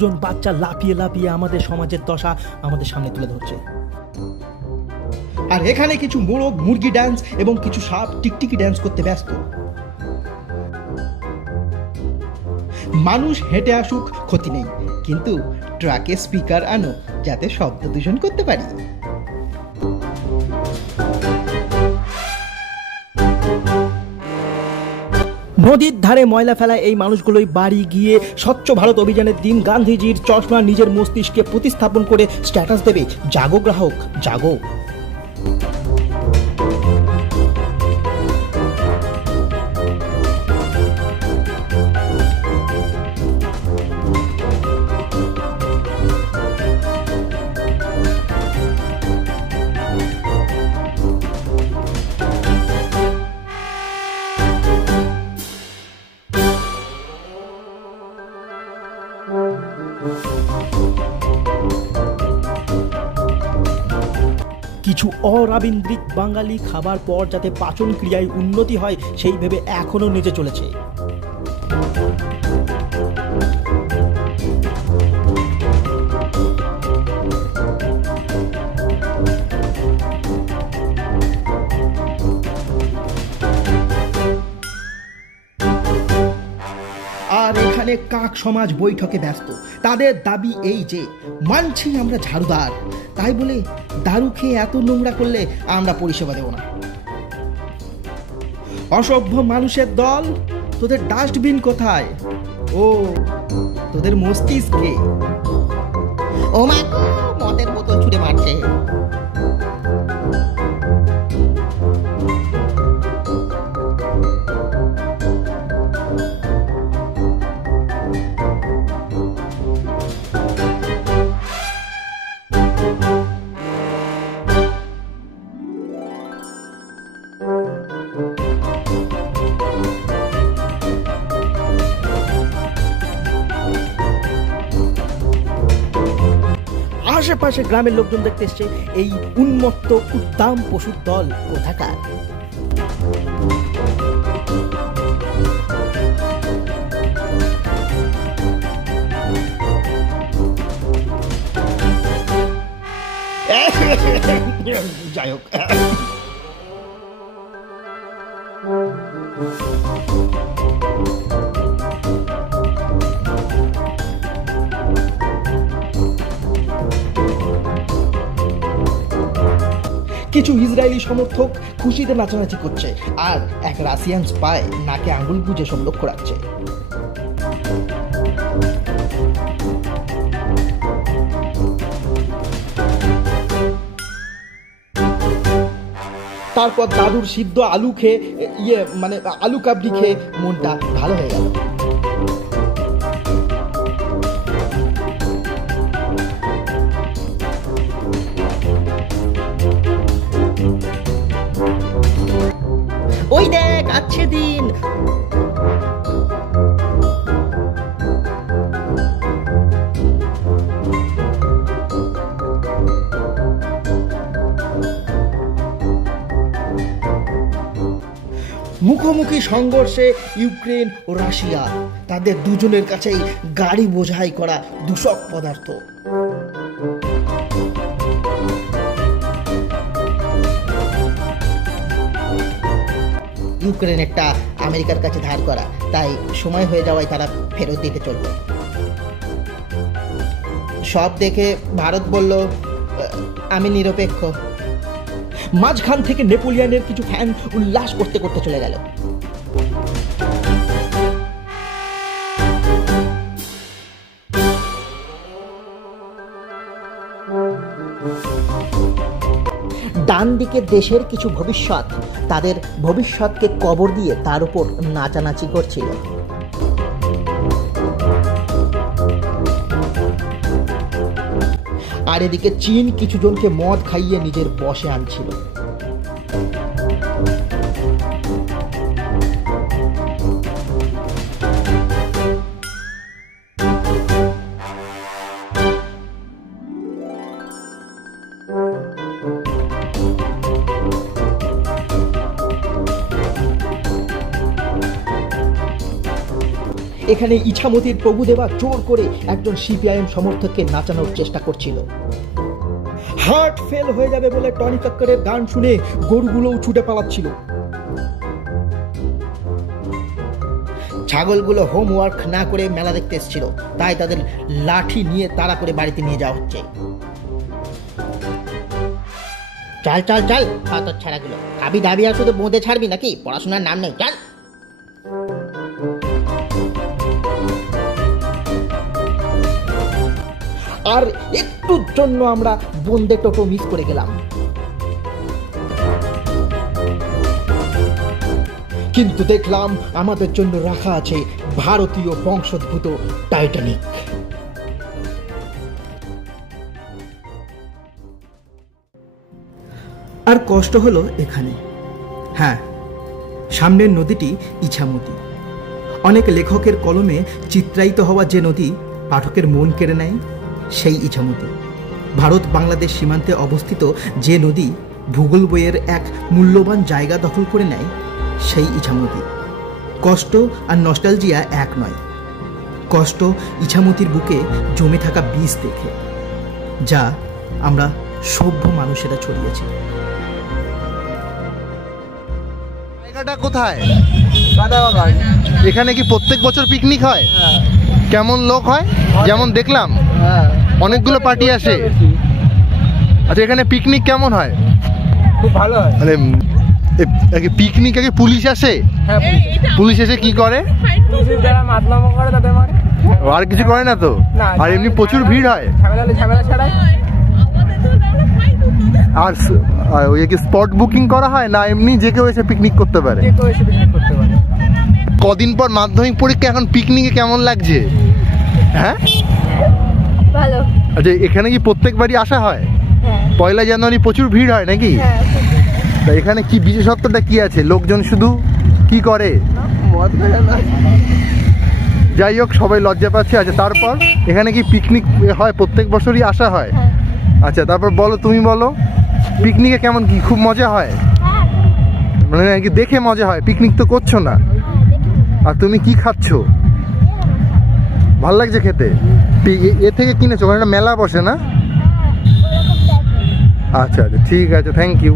দুজন বাচ্চা লাফিয়ে লাফিয়ে আমাদের সমাজের দশা আমাদের সামনে তুলে ধরছে। আর এখানে কিছু মোরগ মুরগি ড্যান্স এবং কিছু সাপ টিকটিকি ড্যান্স করতে ব্যস্ত। মানুষ হেঁটে আসুক, ক্ষতি নেই, কিন্তু ট্রাকে স্পিকার আনো যাতে শব্দ দূষণ করতে পারি। নদীর ধারে ময়লা ফেলায় এই মানুষগুলোই বাড়ি গিয়ে স্বচ্ছ ভারত অভিযানের দিন গান্ধীজির চশমা নিজের মস্তিষ্কে প্রতিস্থাপন করে স্ট্যাটাস দেবে, জাগো গ্রাহক জাগো। কিছু অরাবীন্দ্রিক বাঙালি খাবার পর যাতে পাচন ক্রিয়ায় উন্নতি হয় সেই ভেবে এখনো নেচে চলেছে। আর এখানে কাক সমাজ বৈঠকে ব্যস্ত। তাদের দাবি এই যে, মানছি আমরা ঝাড়ুদার, তাই বলে দারু খেয়ে এত নোংরা করলে আমরা পরিষেবা দেব না। অসভ্য মানুষের দল, তোদের ডাস্টবিন কোথায়? ও, তোদের মস্তিষ্কে। ও মা, মদের বোতল ছুঁড়ে মারছে। আশেপাশে গ্রামের লোকজন দেখতে এসছে এই উন্মত্ত উদ্দাম পশুর দল কোথাকার। যাই হোক, কিছু ইসরায়েলি সমর্থক খুশিতে নাচানাচি করছে, আর এক রাশিয়ান স্পাই নাকে আঙুল গুঁজে সব লক্ষ্য রাখছে। তারপর দাদুর সিদ্ধ আলু খেয়ে আলু কাবলি খেয়ে মনটা ভালো হয়ে গেল। ওই দেখ, আছে দিন। মুখোমুখি সংঘর্ষে ইউক্রেন ও রাশিয়া, তাদের দুজনের কাছেই গাড়ি বোঝাই করা দূষক পদার্থ। ইউক্রেনেরটা আমেরিকার কাছে ধার করা, তাই সময় হয়ে যাওয়ায় তারা ফেরত দিতে চলল। সব দেখে ভারত বলল, আমি নিরপেক্ষ। মাঝখান থেকে নেপোলিয়নের কিছু ফ্যান উল্লাস করতে করতে চলে গেল। ডান দিকে দেশের কিছু ভবিষ্যৎ তাদের ভবিষ্যৎকে কবর দিয়ে তার উপর নাচানাচি করছিল। আর এদিকে চীন কিছু জনকে মদ খাইয়ে নিজের বশে আনছিল। এখানে ইছামতির প্রভুদেবা জোর করে একজন সিপিআইএম সমর্থককে নাচানোর চেষ্টা করছিল। হার্ট ফেল হয়ে যাবে বলে টনি কক্করের গান শুনে গরুগুলোও ছুটে পালাচ্ছিল। ছাগলগুলো হোমওয়ার্ক না করে মেলা দেখতে এসেছিল, তাই তাদের লাঠি নিয়ে তাড়া করে বাড়িতে নিয়ে যাওয়া হচ্ছে। চল চল চল, কত ছাড়াগুলো খাবি দাবি আর শুধু বোঁদে ছাড়বি নাকি? পড়াশোনার নাম নেই, চল। আর একটুর জন্য আমরা বন্দে টোটো মিস করে গেলাম, কিন্তু দেখলাম আমাদের জন্য রাখা আছে ভারতীয় বংশোদ্ভূত টাইটানিক। আর কষ্ট হলো এখানে। হ্যাঁ, সামনের নদীটি ইছামতি। অনেক লেখকের কলমে চিত্রায়িত হওয়া যে নদী পাঠকের মন কেড়ে নেয়, সেই ইছামতি। ভারত বাংলাদেশ সীমান্তে অবস্থিত যে নদী ভূগোল বইয়ের এক মূল্যবান জায়গা দখল করে নেয়, সেই ইছামতি। কষ্ট আর নস্টালজিয়া এক নয়। কষ্ট ইছামতির বুকে জমে থাকা বীজ দেখে, যা আমরা সভ্য মানুষেরা ছড়িয়েছি। জায়গাটা কোথায়? এখানে কি প্রত্যেক বছর পিকনিক হয়? কেমন লোক হয়? যেমন দেখলাম অনেকগুলো পার্টি আসে। আচ্ছা, এখানে পিকনিক কেমন হয়? খুব ভালো হয়। মানে পিকনিক আগে পুলিশ আসে? পুলিশ এসে কি করে? যারা মাতলামো করে তাদের মারে। আর কিছু করে না তো? আর এমনি প্রচুর ভিড় হয়? ঝামেলা ছাড়াই। আর ওই কি স্পট বুকিং করা হয় না এমনি যে কেউ এসে পিকনিক করতে পারে? যে কেউ এসে পিকনিক করতে পারে। কদিন পর মাধ্যমিক পরীক্ষা, এখন পিকনিকে কেমন লাগছে? হ্যাঁ ভালো। আচ্ছা, এখানে কি প্রত্যেকবারই আসা হয়? হ্যাঁ। 1 জানুয়ারি প্রচুর ভিড় হয় নাকি? হ্যাঁ। তা এখানে কি বিশেষত্বটা কি আছে? লোকজন শুধু কি করে? মদ খায় না। যাই হোক, সবাই লজ্জা পাচ্ছে। আচ্ছা, তারপর এখানে কি পিকনিক হয়? প্রত্যেক বছরই আসা হয়? হ্যাঁ। আচ্ছা, তারপর বলো, তুমি বলো পিকনিকে কেমন, কি খুব মজা হয়? মানে কি দেখে মজা হয়? পিকনিক তো করছো না। আর তুমি কি খাচ্ছ? ভাল লাগছে খেতে? এ থেকে কিনেছো? ওখানে একটা মেলা বসে না? আচ্ছা আচ্ছা, ঠিক আছে, থ্যাংক ইউ।